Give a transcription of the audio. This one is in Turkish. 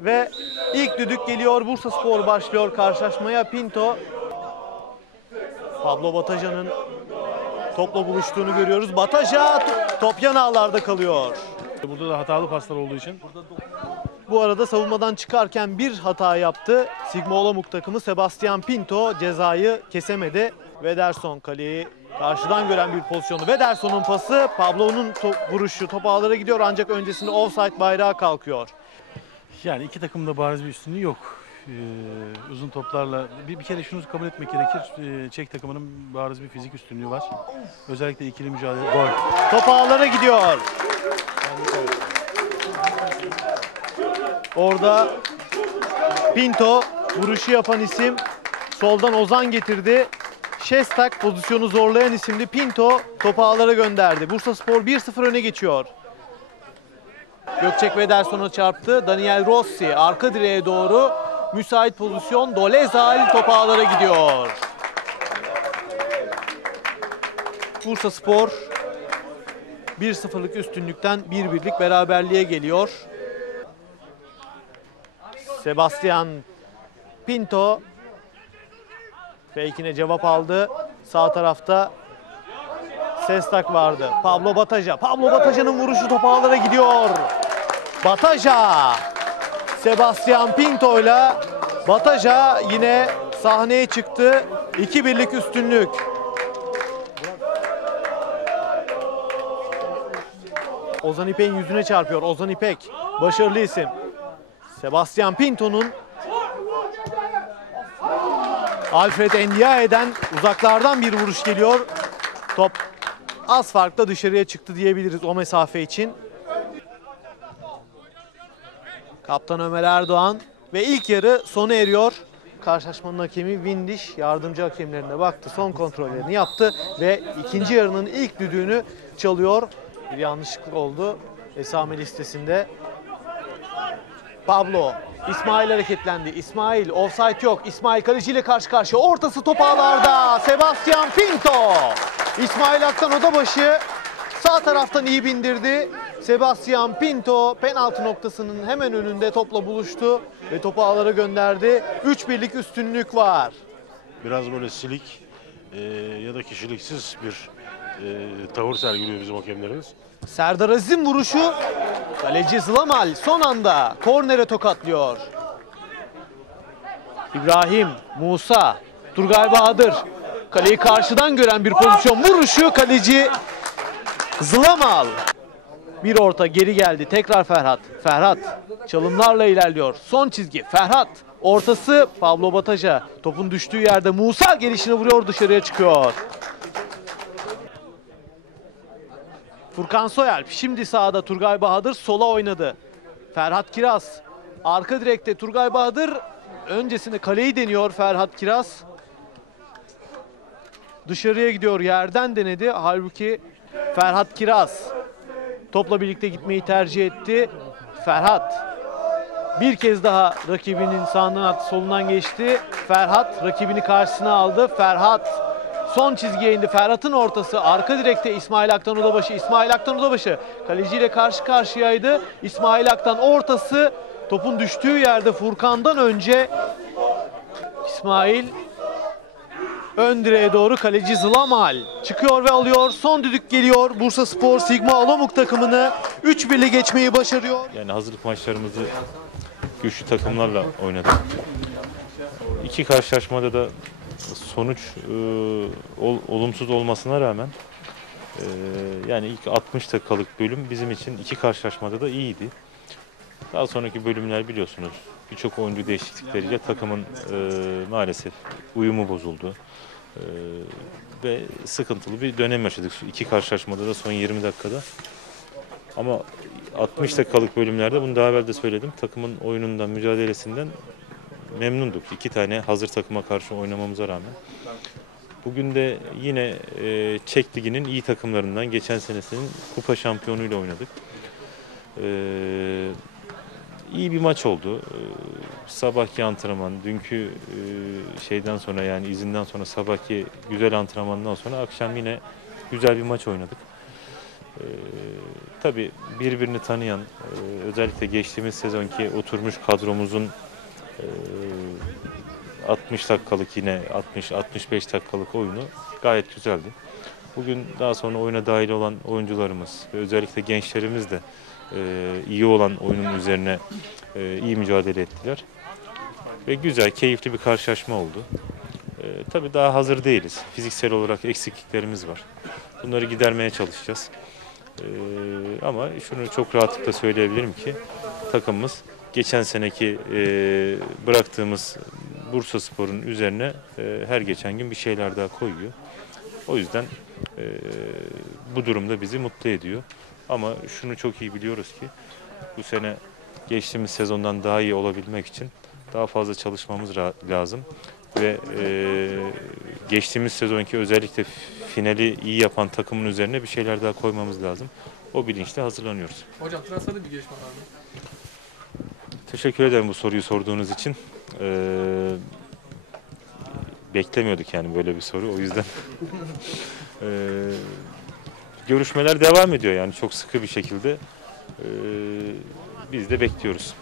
ve ilk düdük geliyor. Bursa Spor başlıyor karşılaşmaya. Pinto Pablo Bataja'nın topla buluştuğunu görüyoruz. Bataja to- top yan ağlarda kalıyor. Burada da hatalı paslar olduğu için Bu arada savunmadan çıkarken bir hata yaptı. Sigma Olomouc takımı Sebastian Pinto cezayı kesemedi. Vederson kaleyi karşıdan gören bir pozisyonu. Vederson'un pası Pablo'nun top vuruşu top ağlara gidiyor ancak öncesinde offside bayrağı kalkıyor. Yani iki takımda bariz bir üstünlüğü yok. Ee, uzun toplarla bir, bir kere şunu kabul etmek gerekir. Ee, Çek takımının bariz bir fizik üstünlüğü var. Özellikle ikili mücadele gol. Top ağlara gidiyor. Orada Pinto vuruşu yapan isim soldan Ozan getirdi. Şestak pozisyonu zorlayan isimli Pinto topu ağlara gönderdi. Bursa Spor 1-0 öne geçiyor. Gökçek Vederson'a çarptı. Daniel Rossi arka direğe doğru müsait pozisyon. Dolezal top ağlara gidiyor. Bursa Spor 1-0'lık üstünlükten 1-1'lik beraberliğe geliyor. Sebastian Pinto fake'ine cevap aldı. Sağ tarafta Sestak vardı. Pablo Bataja. Pablo Bataja'nın vuruşu top ağlara gidiyor. Bataja. Sebastian Pinto ile Bataja yine sahneye çıktı. 2-1'lik üstünlük. Ozan İpek'in yüzüne çarpıyor. Ozan İpek başarılı isim. Sebastian Pinto'nun Alfred Ndiaye'den uzaklardan bir vuruş geliyor. Top az farkla dışarıya çıktı diyebiliriz o mesafe için. Kaptan Ömer Erdoğan ve ilk yarı sona eriyor. Karşılaşmanın hakemi Windiş yardımcı hakemlerine baktı. Son kontrollerini yaptı ve ikinci yarının ilk düdüğünü çalıyor. Bir yanlışlık oldu esame listesinde. Pablo İsmail hareketlendi. İsmail offside yok. İsmail kaleciyle karşı karşıya. Ortası top ağlarda. Sebastian Pinto. İsmail Aktan Odabaşı sağ taraftan iyi bindirdi. Sebastian Pinto penaltı noktasının hemen önünde topla buluştu ve topu ağlara gönderdi. 3-1'lik üstünlük var. biraz böyle silik e, ya da kişiliksiz bir e, tavır sergiliyor bizim hakemlerimiz. Serdar Aziz'in vuruşu kaleci Zlamal son anda kornere tokatlıyor. İbrahim, Musa, Turgay Bahadır kaleyi karşıdan gören bir pozisyon vuruşu kaleci Zlamal. Bir orta geri geldi tekrar Ferhat. Ferhat çalımlarla ilerliyor. Son çizgi Ferhat. Ortası Pablo Bataja. Topun düştüğü yerde Musa gelişine vuruyor dışarıya çıkıyor. Furkan Soyalp şimdi sağda Turgay Bahadır sola oynadı. Ferhat Kiraz arka direkte Turgay Bahadır öncesinde kaleyi deniyor Ferhat Kiraz. Dışarıya gidiyor yerden denedi halbuki Ferhat Kiraz topla birlikte gitmeyi tercih etti. Ferhat bir kez daha rakibinin sağından attı, solundan geçti. Ferhat rakibini karşısına aldı. Ferhat son çizgiye indi. Ferhat'ın ortası arka direkte İsmail Aktan Odabaşı. İsmail Aktan Odabaşı kaleciyle karşı karşıyaydı. İsmail Aktan ortası topun düştüğü yerde Furkan'dan önce İsmail ön direğe doğru kaleci Zlamal çıkıyor ve alıyor. Son düdük geliyor. Bursa Spor Sigma Olomouc takımını 3-1'le geçmeyi başarıyor. Yani hazırlık maçlarımızı güçlü takımlarla oynadık. İki karşılaşmada da sonuç e, ol- olumsuz olmasına rağmen e, yani ilk 60 dakikalık bölüm bizim için iki karşılaşmada da iyiydi. Daha sonraki bölümler biliyorsunuz birçok oyuncu değişiklikleriyle takımın e, maalesef uyumu bozuldu. E, ve sıkıntılı bir dönem yaşadık iki karşılaşmada da son 20 dakikada. Ama 60 dakikalık bölümlerde bunu daha evvel de söyledim. Takımın oyunundan, mücadelesinden memnunduk. İki tane hazır takıma karşı oynamamıza rağmen. Bugün de yine e, Çek Ligi'nin iyi takımlarından geçen senesinin kupa şampiyonuyla oynadık. E, iyi bir maç oldu. E, sabahki antrenman, dünkü e, şeyden sonra yani izinden sonra sabahki güzel antrenmandan sonra akşam yine güzel bir maç oynadık. E, tabii birbirini tanıyan, e, özellikle geçtiğimiz sezonki oturmuş kadromuzun e, 60 dakikalık yine 60-65 dakikalık oyunu gayet güzeldi. Bugün daha sonra oyuna dahil olan oyuncularımız ve özellikle gençlerimiz de e, iyi olan oyunun üzerine e, iyi mücadele ettiler. Ve güzel, keyifli bir karşılaşma oldu. E, tabii daha hazır değiliz. Fiziksel olarak eksikliklerimiz var. Bunları gidermeye çalışacağız. E, ama şunu çok rahatlıkla söyleyebilirim ki takımımız geçen seneki e, bıraktığımız Bursa Spor'un üzerine e, her geçen gün bir şeyler daha koyuyor. O yüzden e, bu durumda bizi mutlu ediyor. Ama şunu çok iyi biliyoruz ki bu sene geçtiğimiz sezondan daha iyi olabilmek için daha fazla çalışmamız lazım ve e, geçtiğimiz sezonki özellikle finali iyi yapan takımın üzerine bir şeyler daha koymamız lazım. O bilinçle hazırlanıyoruz. Hocam transferde bir gelişme var mı? Teşekkür ederim bu soruyu sorduğunuz için. Ee, beklemiyorduk yani böyle bir soru. O yüzden Ee, görüşmeler devam ediyor yani çok sıkı bir şekilde. Ee, biz de bekliyoruz.